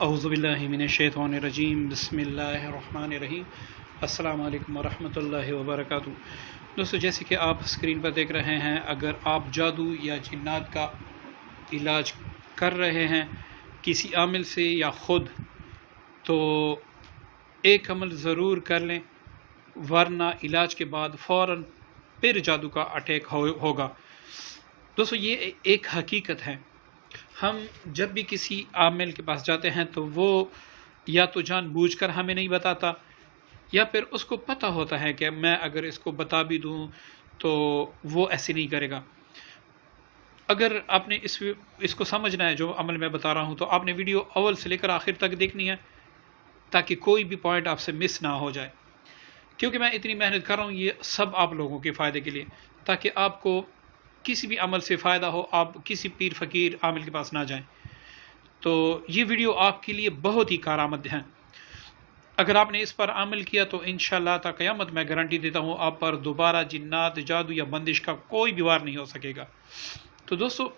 اعوذ باللہ من الشیطان الرجیم بسم اللہ الرحمن الرحیم السلام علیکم ورحمۃ اللہ وبرکاتہ۔ دوستو، جیسے کہ آپ اسکرین پر دیکھ رہے ہیں، اگر آپ جادو یا جنات کا علاج کر رہے ہیں کسی عامل سے یا خود، تو ایک عمل ضرور کر لیں، ورنہ علاج کے بعد فوراً پھر جادو کا اٹیک ہوگا۔ دوستو، یہ ایک حقیقت ہے۔ ہم جب بھی کسی عامل کے پاس جاتے ہیں تو وہ یا تو جان بوجھ کر ہمیں نہیں بتاتا، یا پھر اس کو پتہ ہوتا ہے کہ میں اگر اس کو بتا بھی دوں تو وہ ایسے نہیں کرے گا۔ اگر آپ نے اس کو سمجھنا ہے جو عمل میں بتا رہا ہوں، تو آپ نے ویڈیو اول سے لے کر آخر تک دیکھنی ہے، تاکہ کوئی بھی پوائنٹ آپ سے مس نہ ہو جائے۔ کیونکہ میں اتنی محنت کر رہا ہوں یہ سب آپ لوگوں کے فائدے کے لیے، تاکہ آپ کو کسی بھی عمل سے فائدہ ہو، آپ کسی پیر فقیر عامل کے پاس نہ جائیں۔ تو یہ ویڈیو آپ کے لیے بہت ہی کارآمد ہے۔ اگر آپ نے اس پر عمل کیا تو انشاءاللہ تا قیامت میں گارنٹی دیتا ہوں آپ پر دوبارہ جنات، جادو یا بندش کا کوئی بھی وار نہیں ہو سکے گا۔ تو دوستو،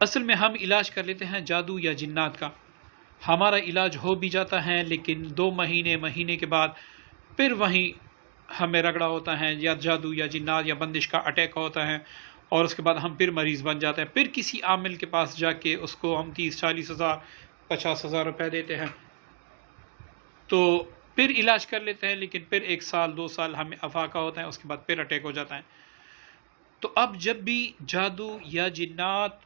اصل میں ہم علاج کر لیتے ہیں جادو یا جنات کا، ہمارا علاج ہو بھی جاتا ہے، لیکن 2 مہینے کے بعد پھر وہیں ہمیں رگڑا ہوتا ہے، یا جادو یا جنات یا بندش کا اٹیک ہوتا ہے، اور اس کے بعد ہم پھر مریض بن جاتے ہیں، پھر کسی عامل کے پاس جا کے اس کو ہم 30-40 ہزار 50 ہزار روپے دیتے ہیں، تو پھر علاج کر لیتے ہیں، لیکن پھر 1 سال 2 سال ہمیں افاقہ ہوتا ہے، اس کے بعد پھر اٹیک ہو جاتا ہے۔ تو اب جب بھی جادو یا جنات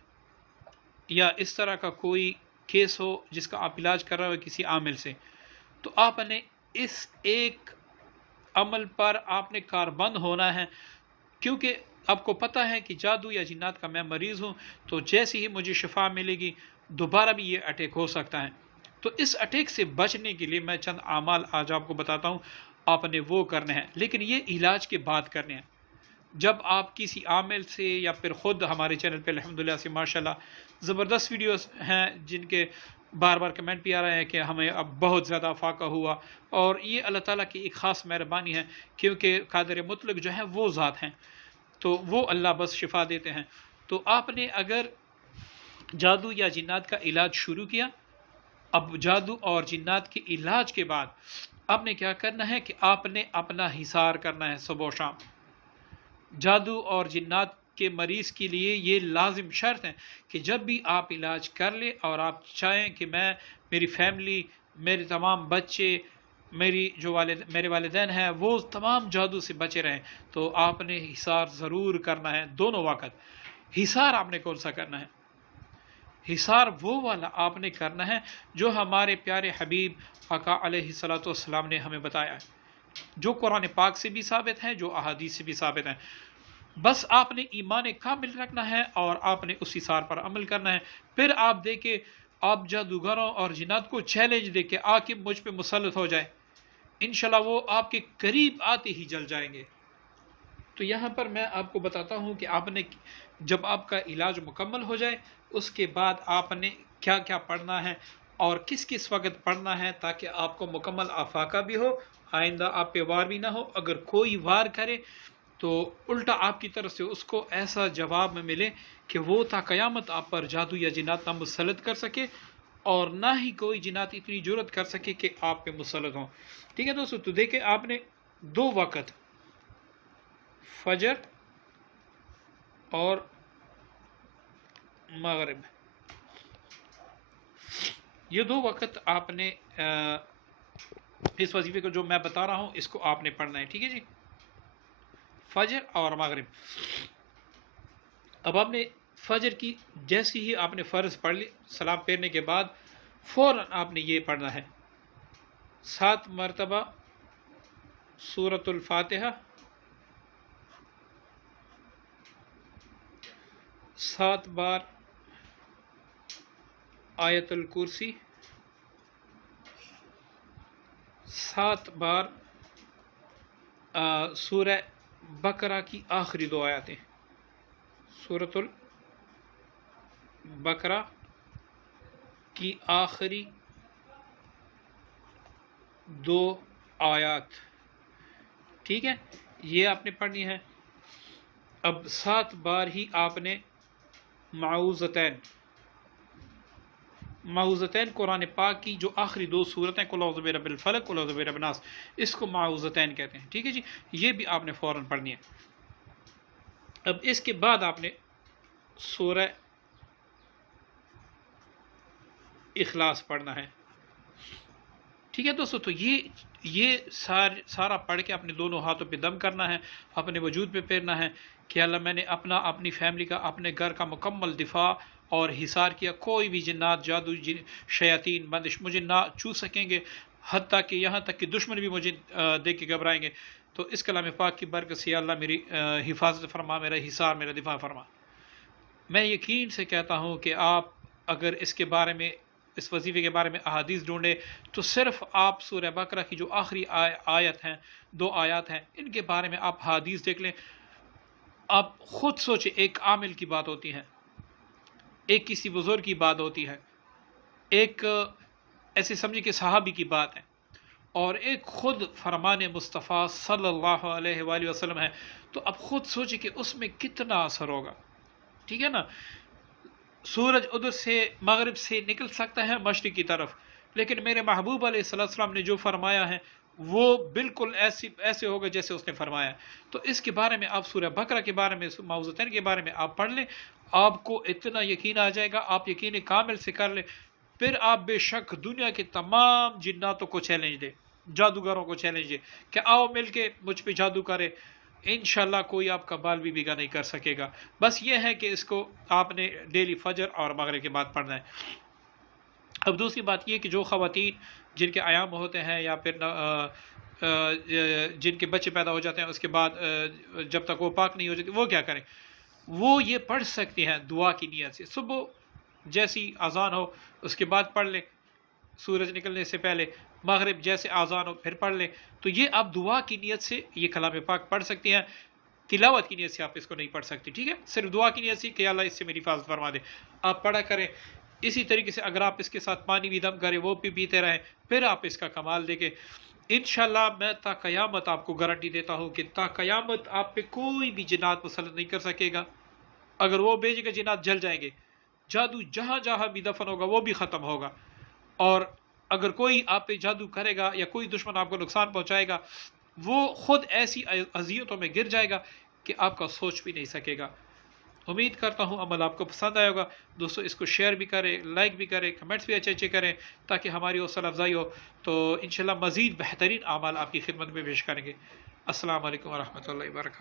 یا اس طرح کا کوئی کیس ہو جس کا آپ علاج کر رہے ہو کسی عامل سے، تو آپ نے اس ایک عمل پر آپ نے کاربند ہونا ہے، کیونکہ آپ کو پتہ ہے کہ جادو یا جنات کا میں مریض ہوں، تو جیسے ہی مجھے شفا ملے گی دوبارہ بھی یہ اٹیک ہو سکتا ہے۔ تو اس اٹیک سے بچنے کے لیے میں چند اعمال آج آپ کو بتاتا ہوں، آپ نے وہ کرنے ہیں، لیکن یہ علاج کے بعد کرنے ہیں۔ جب آپ کسی عامل سے یا پھر خود ہمارے چینل پہ الحمدللہ سے ماشاءاللہ زبردست ویڈیوز ہیں جن کے بار بار کمنٹ بھی آ رہے ہیں کہ ہمیں اب بہت زیادہ فاقہ ہوا، اور یہ اللہ تعالیٰ کی ایک خاص مہربانی ہے، کیونکہ قادر مطلق جو ہے وہ ذات ہیں، تو وہ اللہ بس شفا دیتے ہیں۔ تو آپ نے اگر جادو یا جنات کا علاج شروع کیا، اب جادو اور جنات کے علاج کے بعد آپ نے کیا کرنا ہے کہ آپ نے اپنا حصار کرنا ہے صبح و شام۔ جادو اور جنات کے مریض کے لیے یہ لازم شرط ہے کہ جب بھی آپ علاج کر لیں اور آپ چاہیں کہ میری فیملی، میرے تمام بچے، میرے والدین ہیں وہ تمام جادو سے بچے رہیں، تو آپ نے حصار ضرور کرنا ہے دونوں وقت۔ حصار آپ نے کون سا کرنا ہے؟ حصار وہ والا آپ نے کرنا ہے جو ہمارے پیارے حبیب آقا علیہ الصلوۃ والسلام نے ہمیں بتایا ہے، جو قرآن پاک سے بھی ثابت ہے، جو احادیث سے بھی ثابت ہے۔ بس آپ نے ایمان کامل رکھنا ہے اور آپ نے اس حصار پر عمل کرنا ہے۔ پھر آپ دیکھیں، آپ جادوگروں اور جنات کو چیلنج دے کے آ کے مجھ پہ مسلط ہو جائے، انشاءاللہ وہ آپ کے قریب آتے ہی جل جائیں گے۔ تو یہاں پر میں آپ کو بتاتا ہوں کہ آپ نے جب آپ کا علاج مکمل ہو جائے اس کے بعد آپ نے کیا کیا پڑھنا ہے اور کس کس وقت پڑھنا ہے، تاکہ آپ کو مکمل افاقہ بھی ہو، آئندہ آپ پہ وار بھی نہ ہو۔ اگر کوئی وار کرے تو الٹا آپ کی طرف سے اس کو ایسا جواب میں ملے کہ وہ تا قیامت آپ پر جادو یا جنات نہ مسلط کر سکے، اور نہ ہی کوئی جنات اتنی جرت کر سکے کہ آپ پہ مسلط ہوں۔ ٹھیک ہے دوستو، تو دیکھیں آپ نے 2 وقت، فجر اور مغرب، یہ 2 وقت آپ نے اس وظیفے کو جو میں بتا رہا ہوں اس کو آپ نے پڑھنا ہے۔ ٹھیک ہے جی، فجر اور مغرب۔ اب آپ نے فجر کی جیسی ہی آپ نے فرض پڑھ لی، سلام پھیرنے کے بعد فوراً آپ نے یہ پڑھنا ہے 7 مرتبہ سورۃ الفاتحہ، 7 بار آیت الکرسی، 7 بار سورہ بقرہ کی آخری 2 آیاتیں، سورۃ البقرہ کی آخری 2 آیات۔ ٹھیک ہے، یہ آپ نے پڑھنی ہے۔ اب 7 بار ہی آپ نے معوذتین، معوذتین قرآن پاک کی جو آخری دو صورتیں قل اعوذ برب الفلق قل اعوذ برب الناس، اس کو معوذتین کہتے ہیں، ٹھیک ہے جی، یہ بھی آپ نے فوراً پڑھنی ہے۔ اب اس کے بعد آپ نے سورہ اخلاص پڑھنا ہے، ٹھیک ہے دوستو۔ تو یہ سارا پڑھ کے اپنے دونوں ہاتھوں پہ دم کرنا ہے، اپنے وجود پہ پھیرنا ہے کہ اللہ میں نے اپنی فیملی کا، اپنے گھر کا مکمل دفاع اور حصار کیا، کوئی بھی جنات، جادو، شیاطین، بندش مجھے نہ چھو سکیں گے، حتیٰ کہ یہاں تک کہ دشمن بھی مجھے دیکھ کے گھبرائیں گے۔ تو اس کلام پاک کی برکت سے اللہ میری حفاظت فرما، میرا حصار، میرا دفاع فرما۔ میں یقین سے کہتا ہوں کہ آپ اگر اس کے بارے میں، اس وظیفے کے بارے میں احادیث ڈھونڈیں تو صرف آپ سورہ بقرہ کی جو آخری آیت ہیں، 2 آیات ہیں، ان کے بارے میں آپ حدیث دیکھ لیں۔ آپ خود سوچیں، ایک عامل کی بات ہوتی ہے، ایک کسی بزرگ کی بات ہوتی ہے، ایک ایسے سمجھے کہ صحابی کی بات ہے، اور ایک خود فرمان مصطفیٰ صلی اللہ علیہ وآلہ وسلم ہے۔ تو اب خود سوچیں کہ اس میں کتنا اثر ہوگا، ٹھیک ہے نا۔ سورج ادھر سے مغرب سے نکل سکتا ہے مشرق کی طرف، لیکن میرے محبوب علیہ السلام نے جو فرمایا ہے وہ بالکل ایسے ہوگا جیسے اس نے فرمایا۔ تو اس کے بارے میں آپ سورہ بقرہ کے بارے میں، معوذتین کے بارے میں آپ پڑھ لیں، آپ کو اتنا یقین آ جائے گا، آپ یقین کامل سے کر لیں، پھر آپ بے شک دنیا کے تمام جناتوں کو چیلنج دیں، جادوگروں کو چیلنج دیں کہ آؤ مل کے مجھ پہ جادو کرے، انشاءاللہ کوئی آپ کا بال بھی بھیگا نہیں کر سکے گا۔ بس یہ ہے کہ اس کو آپ نے ڈیلی فجر اور مغرب کے بعد پڑھنا ہے۔ اب دوسری بات یہ کہ جو خواتین جن کے ایام ہوتے ہیں یا پھر جن کے بچے پیدا ہو جاتے ہیں، اس کے بعد جب تک وہ پاک نہیں ہو جاتی، وہ کیا کریں؟ وہ یہ پڑھ سکتی ہیں دعا کی نیت سے، صبح جیسی اذان ہو اس کے بعد پڑھ لیں، سورج نکلنے سے پہلے، مغرب جیسے اذان ہو پھر پڑھ لیں۔ تو یہ آپ دعا کی نیت سے یہ کلام پاک پڑھ سکتی ہیں، تلاوت کی نیت سے آپ اس کو نہیں پڑھ سکتی، ٹھیک ہے، صرف دعا کی نیت سے کہ اللہ اس سے میری حفاظت فرما دے، آپ پڑھا کریں۔ اسی طریقے سے اگر آپ اس کے ساتھ پانی بھی دم کریں، وہ بھی پیتے رہیں، پھر آپ اس کا کمال دیکھیں۔ انشاءاللہ میں تا قیامت آپ کو گارنٹی دیتا ہوں کہ تا قیامت آپ پہ کوئی بھی جنات مسلط نہیں کر سکے گا۔ اگر وہ بھیجے گا جنات جل جائیں گے، جادو جہاں جہاں بھی دفن ہوگا وہ بھی ختم ہوگا، اور اگر کوئی آپ پہ جادو کرے گا یا کوئی دشمن آپ کو نقصان پہنچائے گا، وہ خود ایسی اذیتوں میں گر جائے گا کہ آپ کا سوچ بھی نہیں سکے گا۔ امید کرتا ہوں عمل آپ کو پسند آئے گا دوستو، اس کو شیئر بھی کریں، لائک بھی کریں، کمنٹس بھی اچھے کریں تاکہ ہماری حوصلہ افزائی ہو، تو انشاءاللہ مزید بہترین اعمال آپ کی خدمت میں پیش کریں گے۔ السلام علیکم ورحمۃ اللہ وبرکاتہ۔